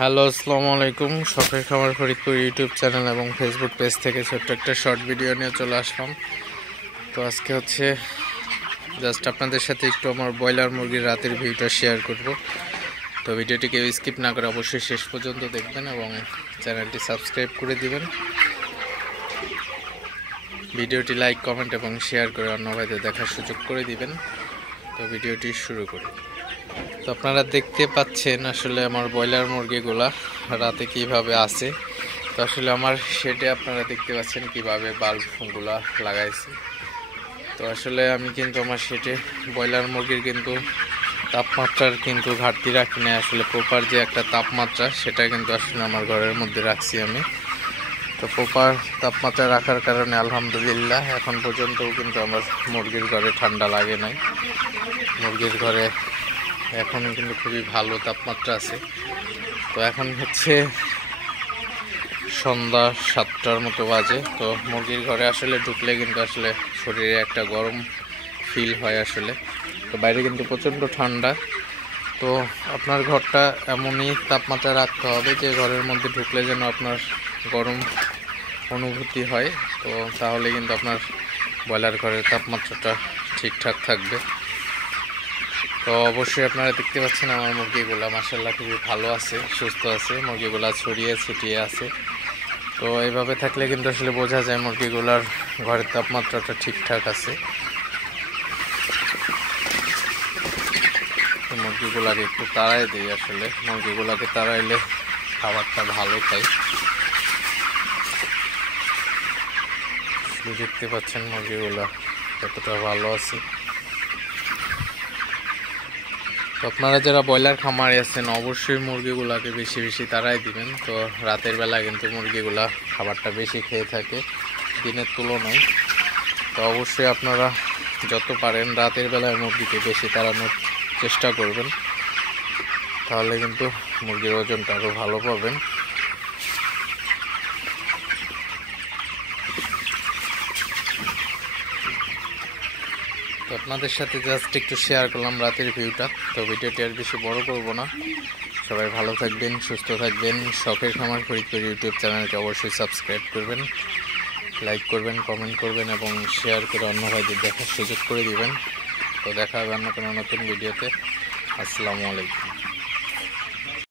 Hello, আসসালামু আলাইকুম। শখের খামার ফরিদপুর ইউটিউব চ্যানেল এবং ফেসবুক পেজ থেকে ছোট্ট একটা শর্ট ভিডিও নিয়ে চলে আসলাম। তো আজকে হচ্ছে জাস্ট আপনাদের সাথে একটু আমার ব্রয়লার মুরগির রাতের ভিউটা শেয়ার করব। তো ভিডিওটি কেউ স্কিপ না করে অবশ্যই শেষ পর্যন্ত দেখবেন এবং চ্যানেলটি সাবস্ক্রাইব করে দিবেন। ভিডিওটি লাইক, কমেন্ট এবং শেয়ার করে অন্য ভাইদের দেখার সুযোগ করে দিবেন। তো ভিডিওটি শুরু করি। তো আপনারা দেখতে পাচ্ছেন আসলে আমার ব্রয়লার মুরগিগুলা রাতে কিভাবে আছে। তো আসলে আমার শেডে আপনারা দেখতে পাচ্ছেন কিভাবে বাল্বগুলা লাগাইছে। তো আসলে আমি কিন্তু আমার শেডে ব্রয়লার মুরগির কিন্তু তাপমাত্রার কিন্তু ঘাটতি রাখি না। আসলে প্রপার যে একটা তাপমাত্রা সেটা কিন্তু আসলে আমার ঘরের মধ্যে রাখছি আমি। তো প্রপার তাপমাত্রা রাখার কারণে আলহামদুলিল্লাহ এখন পর্যন্তও কিন্তু আমার মুরগির ঘরে ঠান্ডা লাগে নাই। মুরগির ঘরে এখন কিন্তু খুবই ভালো তাপমাত্রা আছে। তো এখন হচ্ছে সন্ধ্যা 7টার মতো বাজে। তো মুরগির ঘরে আসলে ঢুকলে কিন্তু আসলে শরীরে একটা গরম ফিল হয় আসলে। তো বাইরে কিন্তু প্রচণ্ড ঠান্ডা। তো আপনার ঘরটা এমনই তাপমাত্রা রাখতে হবে যে ঘরের মধ্যে ঢুকলে যেন আপনার গরম অনুভূতি হয়। তো তাহলে কিন্তু আপনার ব্রয়লার ঘরের তাপমাত্রাটা ঠিকঠাক থাকবে। তো অবশ্যই আপনারা দেখতে পাচ্ছেন আমার মুরগিগুলা মাশাআল্লাহ খুবই ভালো আছে, সুস্থ আছে। মুরগিগুলা ছড়িয়ে ছিটিয়ে আছে। তো এইভাবে থাকলে কিন্তু আসলে বোঝা যায় মুরগিগুলার ঘরের তাপমাত্রাটা ঠিকঠাক আছে। মুরগিগুলাকে একটু তাড়াই দিই, আসলে মুরগিগুলাকে তাড়াইলে খাবারটা ভালো খাই। দেখতে পাচ্ছেন মুরগিগুলা কতটা ভালো আছে। তো আপনারা যারা ব্রয়লার খামারে আছেন অবশ্যই মুরগিগুলাকে বেশি বেশি তাড়াই দিবেন। তো রাতের বেলা কিন্তু মুরগিগুলা খাবারটা বেশি খেয়ে থাকে দিনের তুলনায়। তো অবশ্যই আপনারা যত পারেন রাতের বেলায় মুরগিকে বেশি তাড়ানোর চেষ্টা করবেন, তাহলে কিন্তু মুরগির ওজনটা আরও ভালো পাবেন। তো আপনাদের সাথে জাস্ট একটু শেয়ার করলাম রাতের ভিউটা। তো ভিডিওটি আর বেশি বড় করব না। সবাই ভালো থাকবেন, সুস্থ থাকবেন। শখের খামার ফরিদপুর ইউটিউব চ্যানেলকে অবশ্যই সাবস্ক্রাইব করবেন, লাইক করবেন, কমেন্ট করবেন এবং শেয়ার করে অন্য ভাইদের দেখার সুযোগ করে দিবেন। তো দেখা হবে অন্য কোনো নতুন ভিডিওতে। আসসালামু আলাইকুম।